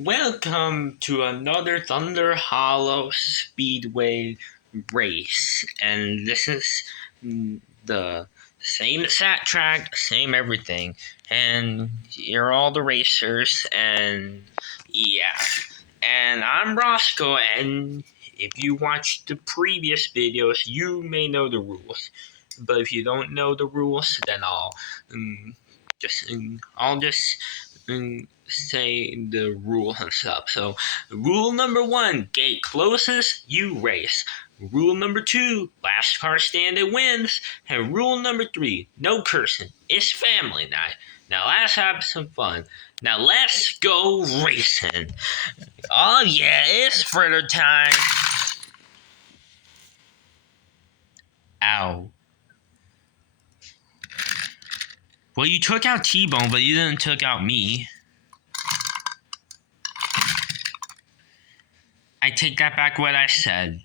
Welcome to another Thunder Hollow Speedway race, and this is the same sat track, same everything, and you're all the racers, and yeah, and I'm Roscoe, and if you watched the previous videos, you may know the rules, but if you don't know the rules, then I'll just say the rules and stuff. So, rule number 1, gate closes, you race. Rule number 2, last car standing wins. And rule number 3, no cursing. It's family night. Now let's have some fun. Now let's go racing. Oh yeah, it's fritter time. Ow. Well, you took out T-Bone, but you didn't took out me. I take that back what I said.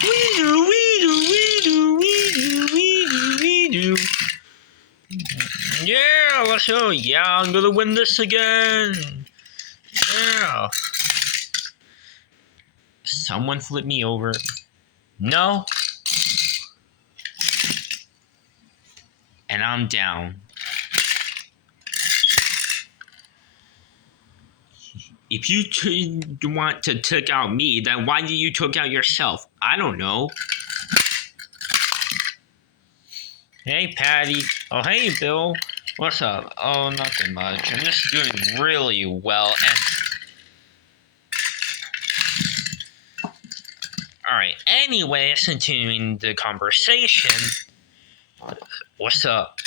We do. Yeah, let's go. Yeah, I'm gonna win this again. Yeah. Someone flip me over. No. And I'm down. If you want to take out me, then why did you take out yourself? I don't know. Hey, Patty. Oh, hey, Bill. What's up? Oh, nothing much. I'm just doing really well. And alright, anyway, continuing the conversation. What's up?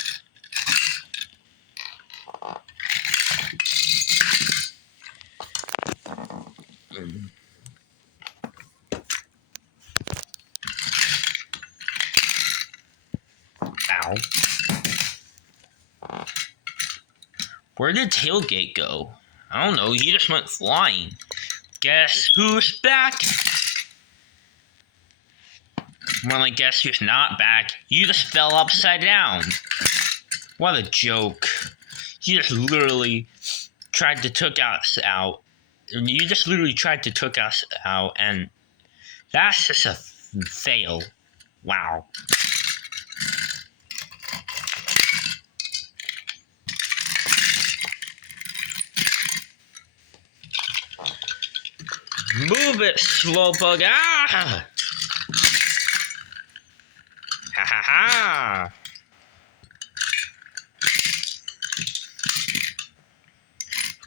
Ow. Where did Tailgate go? I don't know, he just went flying. Guess who's back? Well, I guess who's not back? You just fell upside down. What a joke. You just literally tried to took us out. You just literally tried to took us out, and that's just a fail. Wow. Move it, Slowbug! Ah! Ha ha ha!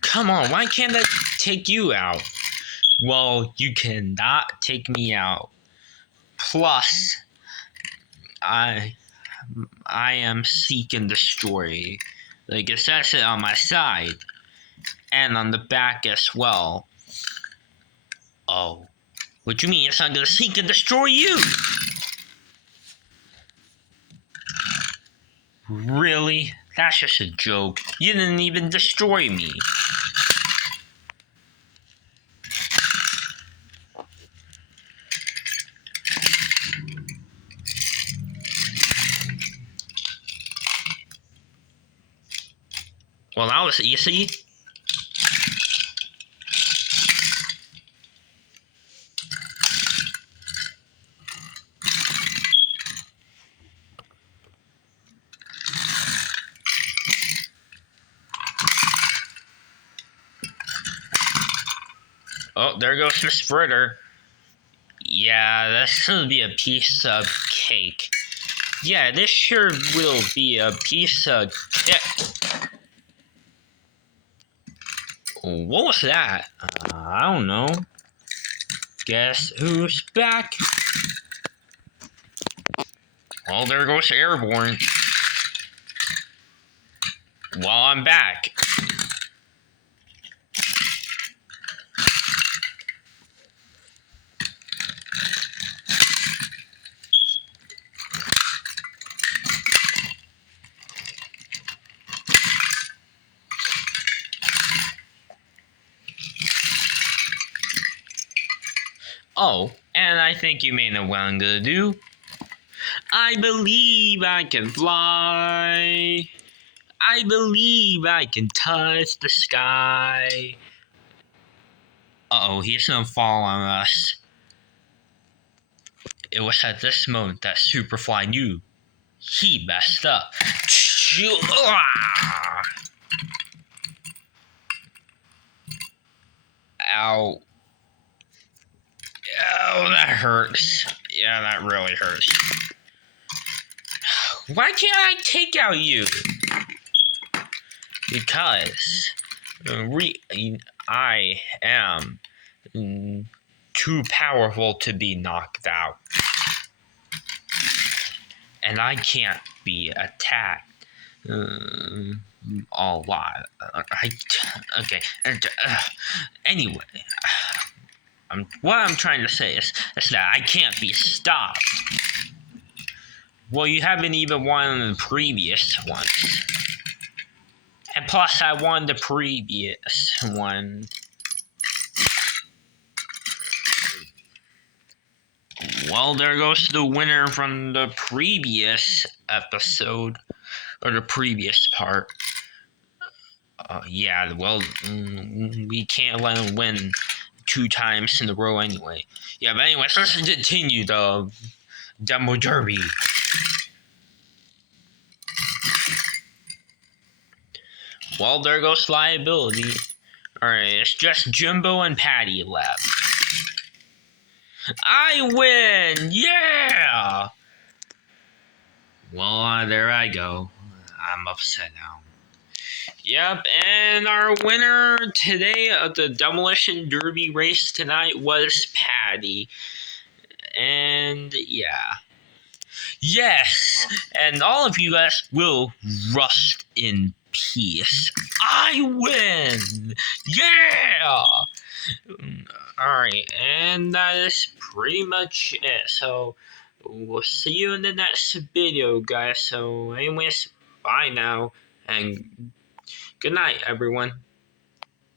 Come on, why can't I take you out? Well, you cannot take me out. Plus, I am seek and destroy. Like it says it on my side. And on the back as well. Oh. What do you mean it's not gonna seek and destroy you? Really? That's just a joke. You didn't even destroy me. Well, that was easy. Oh, there goes Miss Fritter. Yeah, that's gonna be a piece of cake. Yeah, this sure will be a piece of cake. What was that? I don't know. Guess who's back? Well, there goes Airborne. Well, I'm back. Oh, and I think you may know what I'm gonna do. I believe I can fly. I believe I can touch the sky. Uh-oh, he's gonna fall on us. It was at this moment that Superfly knew he messed up. Ow. Oh, that hurts. Yeah, that really hurts. Why can't I take out you? Because I am too powerful to be knocked out. And I can't be attacked a lot. Okay. Anyway, what I'm trying to say is that I can't be stopped. Well, you haven't even won the previous ones. And plus, I won the previous one. Well, there goes the winner from the previous episode, or the previous part. Yeah, well, we can't let him win 2 times in a row anyway. Yeah, but anyways, let's continue the Demo Derby. Well, there goes liability. Alright, it's just Jimbo and Patty left. I win! Yeah! Well, there I go. I'm upset now. Yep, and our winner today of the Demolition Derby race tonight was Patty. And yeah. Yes, and all of you guys will rust in peace. I win! Yeah! Alright, and that is pretty much it. So, we'll see you in the next video, guys. So, anyways, bye now, and good night, everyone.